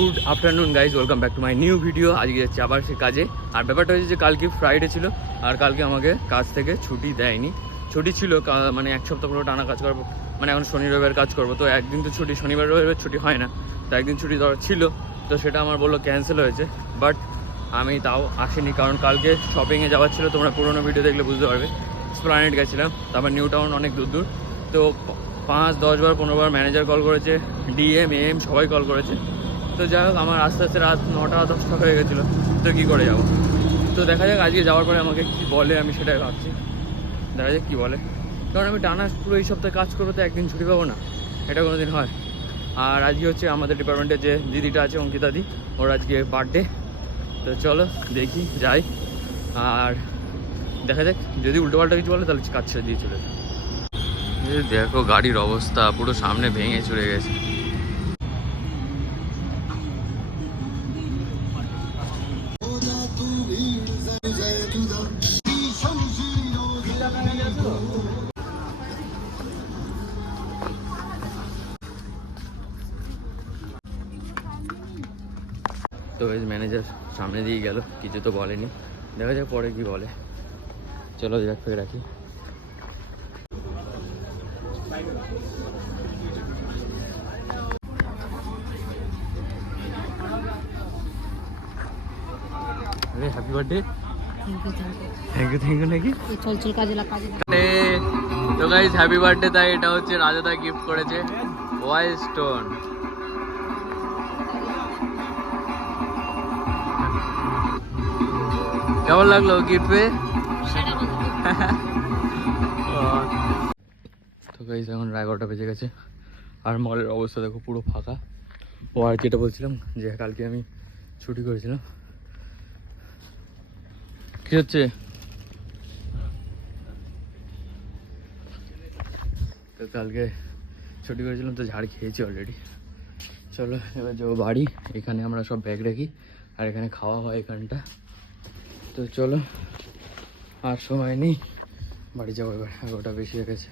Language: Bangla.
Good afternoon guys, welcome back to my new video. আজকে যাচ্ছি আবার সে কাজে। আর ব্যাপারটা হচ্ছে যে কালকে ফ্রাইডে ছিল, আর কালকে আমাকে কাজ থেকে ছুটি দেয়নি। ছুটি ছিল মানে এক সপ্তাহ পুরো টানা কাজ করবো, মানে এখন শনি রবিবার কাজ করবো, তো একদিন তো ছুটি, শনিবার রবিবার ছুটি হয় না, তো একদিন ছুটি দেওয়ার ছিল, তো সেটা আমার বললো ক্যান্সেল হয়েছে। বাট আমি তাও আসিনি, কারণ কালকে শপিংয়ে যাওয়ার ছিল। তোমরা পুরোনো ভিডিও দেখলে বুঝতে পারবে। এসপ্ল্যানেড গেছিলাম, তারপর নিউ টাউন অনেক দূর দূর, তো 5-10 বার 15 বার ম্যানেজার কল করেছে, ডিএম এম সবাই কল করেছে। তো যাই হোক, আমার আস্তে আস্তে রাত 9টা-10টা হয়ে গেছিলো, তো কী করে যাবো। তো দেখা যাক আজকে যাওয়ার পরে আমাকে কী বলে, আমি সেটাই ভাবছি। দেখা যাক কী বলে, কারণ আমি টানা পুরো এই সপ্তাহে কাজ করবো, তো একদিন ছুটি পাবো না, এটা কোনো দিন হয়। আর আজকে হচ্ছে আমাদের ডিপার্টমেন্টের যে দিদিটা আছে, অঙ্কিতাদি, ওর আজকে বার্থডে। তো চলো দেখি যাই, আর দেখা যাক, যদি উল্টোপাল্টা কিছু বলে তাহলে কাজ ছেড়ে দিয়ে চলে যাই। দেখো গাড়ির অবস্থা, পুরো সামনে ভেঙে চলে গেছে। তো এই ম্যানেজার সামনে দিয়ে গেল, কিছু তো বলেনি, দেখা যাক পরে কি বলে। চলো যাক, ফের রাখি। আরে হ্যাপি বার্থডে, থ্যাংক ইউ নাকি। তো গাইস হ্যাপি বার্থডে। তাই এটা হচ্ছে রাজাদা গিফট করেছে, ওয়াইল্ড স্টোন। কেমন লাগলো গিফট পেয়ে? তো গাইস এখন 11টা বেজে গেছে, আর মলের অবস্থা দেখো পুরো ফাঁকা। ও আর যেটা বলছিলাম যে কালকে আমি ছুটি করেছিলাম। কি হচ্ছে? তো কালকে ছুটি করেছিলাম, তো ঝাড় খেয়েছি অলরেডি। চলো এবার যাবো বাড়ি। এখানে আমরা সব ব্যাগ রাখি, আর এখানে খাওয়া হয় এখানটা। তো চলো, আর সময় নেই, বাড়ি যাবো এবার, 11টা বেশি হয়ে গেছে।